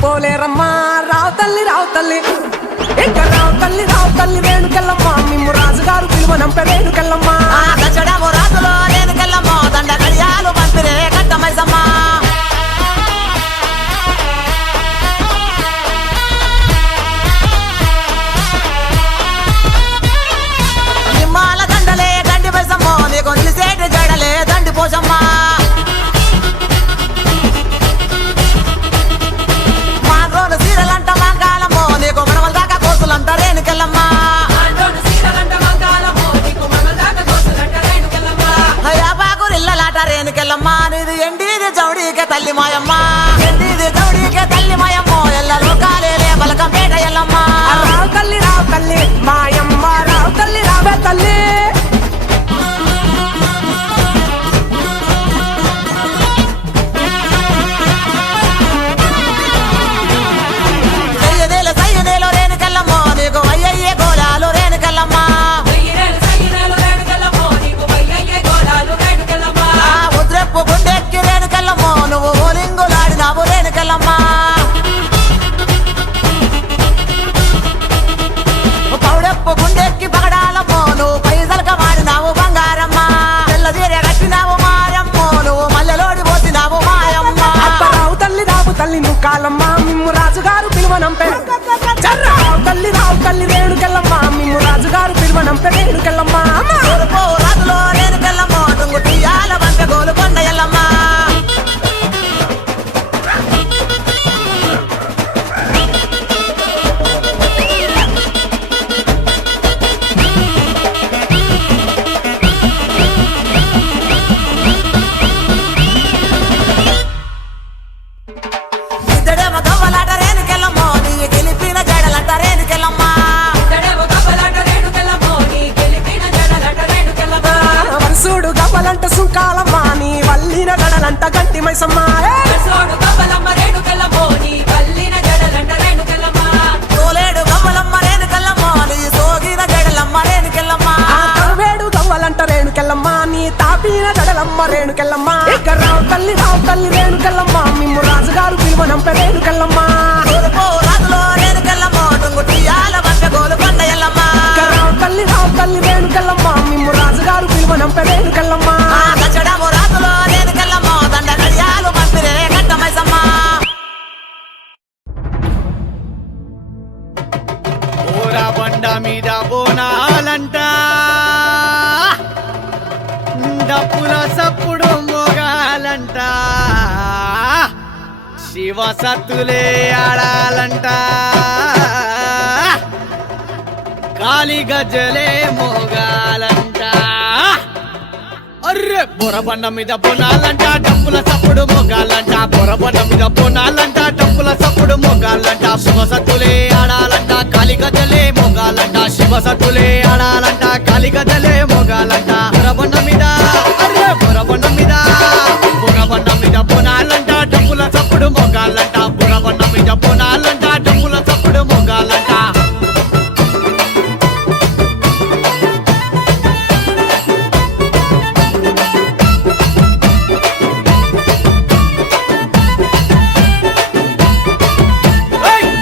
మరిచిపోలేరమ్మా రావు తల్లి ఇంకా రావు తల్లి రేణుకెళ్ళమ్మ మిమ్ము రాజుగారు పిలువనంపే రేణుకెళ్ళమ్మ దచ్చడము రాజులో రేణుకెళ్ళమ్మ దండ గడియాలు పంపిరే కట్టమైసమ్మ నిమ్మాల దండలే దండి పైసమ్మ నీకు నిలిసేటి జడలే దండి పోసమ్మ మాగోను సీరలంట మంగాళమ్మో నీకు మనవల దాకా కోసులంట రేణుకెళ్ళమ్మ రేణుకెళ్ళమ్మ నీది ఎండిది చౌడీకే తల్లి మాయమ్మ ఎండిది చౌడీకే తల్లి మాయమ్మ ఎల్ల లోకాలే బలకం పేట ఎల్లమ్మ రావు తల్లి మాయమ్మ రావు తల్లి రావే తల్లి సయ్యదేలో రేణుకెళ్ళమ్మ నీకు అయ్యయ్యే గోళాలు రేణుకెళ్ళమ్మ ఉద్రెప్పు గుండెక్కి రేణుకెళ్ళమ్మ నువ్వు ఓలింగులాడినావు రేణుకెళ్ళమ్మ పౌడెప్పు గుండెక్కి పగడాలమ్మో నువ్వు పైసలక వాడినావు బంగారమ్మ తెల్లదీర కట్టినావు మారమ్మో నువ్వు మల్లెలోడి పోసినావు మాయమ్మ రావు తల్లి నువ్వు కాలమ్మ మిమ్ము రాజుగారు పిలువనంపే రావు తల్లి రేణుకెళ్ళమ్మ మిమ్ము రాజుగారు పిలువనంపే రేణుకెళ్ళమ్మ రాజులో రేణుకెళ్ళమ్మ తుంగు తీయాల వంట గోలు కొండ ఎల్లమ్మ ఇద్దడేమో గవ్వలాట రేణుకెళ్ళమ్మ నీ గెలిపిన జడలంట రేణుకెళ్ళమ్మ వరుసుడు గవ్వలంట సుంకాలమ్మ నీ వల్లిన గడలంట గంటి మైసమ్మ తోలేడు గవ్వలమ్మ రేణుకెళ్ళమ్మ నీ సోగిన జడలమ్మ రేణుకెళ్ళమ్మ వేడు గవ్వలంట రేణుకెళ్ళమ్మ నీ తాపిన గడలమ్మ రేణుకెళ్ళమ్మ రావు తల్లి రేణుకెళ్ళమ్మ మిమ్ము రాజుగారు పిలువనంపే రేణుకెళ్ళమ్మ రాజులో రేణుకెళ్ళమ్మ టుంగు తీయాల వంట గోలు కొండ ఎల్లమ్మ రావు తల్లి రేణుకెళ్ళమ్మ మిమ్ము రాజుగారు పిలువనంపే రేణుకెళ్ళమ్మ దచ్చడము రాజులో రేణుకెళ్ళమ్మ దండ గడియాలు పంపిరే కట్టమైసమ్మ ఊరా బండ మీద బోనాలంట డప్పుల సప్పుడు మోగాలంట శివ సత్తులే ఆడాలంట కాలి గజ్జలే మోగాలంట అర్రే బొరబండ మీద బోనాలంట డప్పుల సప్పుడు మోగాలంట బొరబండ మీద బోనాలంట డప్పుల సప్పుడు మోగాలంట శివ సత్తులే ఆడాలంట కాలి గజ్జలే మోగాలంట శివ సత్తులే ఆడాలంట కాలి గజ్జలే మోగాలంట బొరబండ మీద అర్రే బొరబండ మీద బోనాలంట డప్పుల సప్పుడు మోగాలంట బొరబండ మీద బోనాలంట డప్పుల సప్పుడు మోగాలంట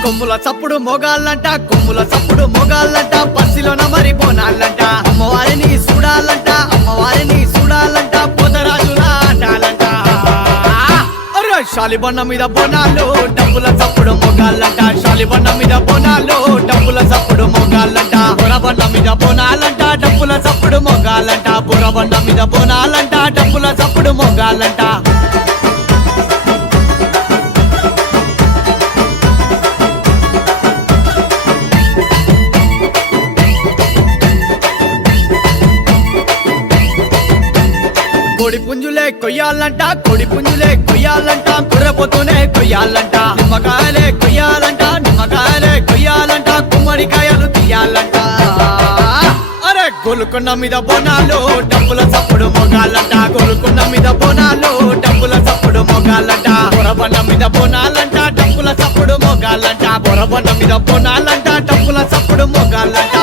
కొమ్ముల చప్పుడు మొగాళ్ళంట కొమ్ముల చప్పుడు మొగాళ్ళంట పసిలోన మరి బోనాలంట అమ్మవారిని చూడాలంట పొదరాజుల ఆటాలంట అరే శాలిబండ మీద బోనాలు డబ్బుల చప్పుడు మొగాళ్ళంట శాలిబండ మీద బోనాలు డబ్బుల చప్పుడు మొగాళ్ళంట బొరబండ మీద బోనాలంట డబ్బుల చప్పుడు మొగాళ్ళంట బొరబండ మీద బోనాలంట డబ్బుల చప్పుడు మొగాళ్ళంట కోడి పుంజులే కొయ్యాలంట కుర్రపోతూనే కొయ్యాలంట నిమ్మకాయలే కొయ్యాలంట గుమ్మడికాయలు తీయాలంట అరే గోలుకొండ మీద బోనాలు డబ్బుల చప్పుడు మొగాలంట గోలుకొండ మీద బోనాలు డబ్బుల చప్పుడు మొగాలంట బొరబండ మీద బోనాలంట డబ్బుల చప్పుడు మొగాలంట బొరబండ మీద బోనాలంట డబ్బుల చప్పుడు మొగాలంట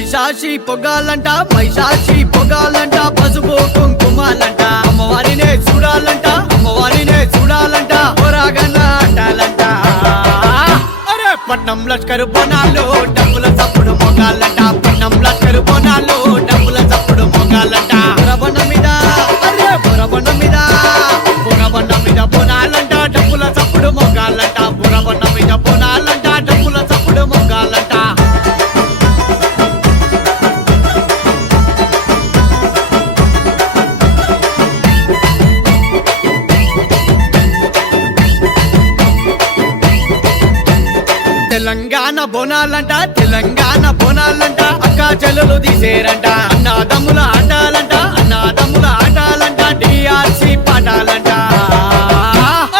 మైషాషి పొగాలంట మైషాషి పొగాలంట పసుపు కుంకుమాలంట అమ్మవారినే చూడాలంట అమ్మవారినే చూడాలంట పోరాగన్న అంటాలంట అరే పట్నం లష్కరు బోనాలు డబ్బుల చప్పుడు మొగాలంట పట్నం లష్కరు బోనాలు డబ్బుల చప్పుడు మొగాలంట బురబండ మీద అరే బురబండ మీద బురబండ మీద బోనాలంట డబ్బుల చప్పుడు మొగాలంట బురబండ మీద బోనాలంట డబ్బుల చప్పుడు మొగాలంట తెలంగాణ బోనాలంట తెలంగాణ బోనాలంట అక్క చెల్లెలు తీసేరంట అన్నాదమ్ముల ఆటాలంట అన్నాదమ్ముల ఆటాలంట డిఆర్సి పాటాలంట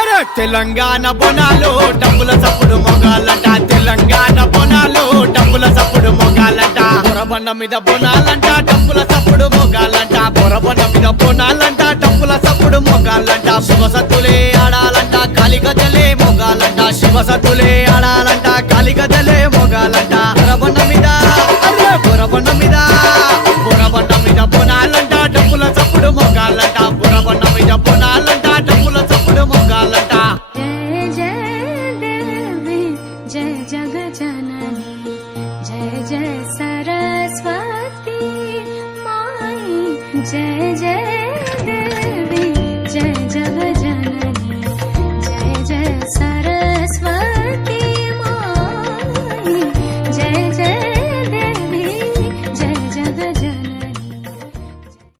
అరే తెలంగాణ బోనాలు డబ్బుల చప్పుడు మొగాలంట తెలంగాణ బోనాలు డబ్బుల చప్పుడు మొగాలంట బొరబండ మీద బోనాలంట డబ్బుల చప్పుడు మొగాలంట బొరబండ మీద బోనాలంట డబ్బుల చప్పుడు మొగాలంట శివసత్తులే ఆడాలంట కాలిగజలే మొగాలంట శివసత్తులే ఆడాలంట కాలిగజలే మొగాలంట బొరబండ మీద అరే బొరబండ మీద బొరబండ మీద బోనాలంట డబ్బుల చప్పుడు మొగాలంట బొరబండ మీద బోనాలంట డబ్బుల చప్పుడు మొగాలంట जय जय देवी जय जग जननी जय जय सरस्वती माई जय जय देवी जय जग जननी जय जय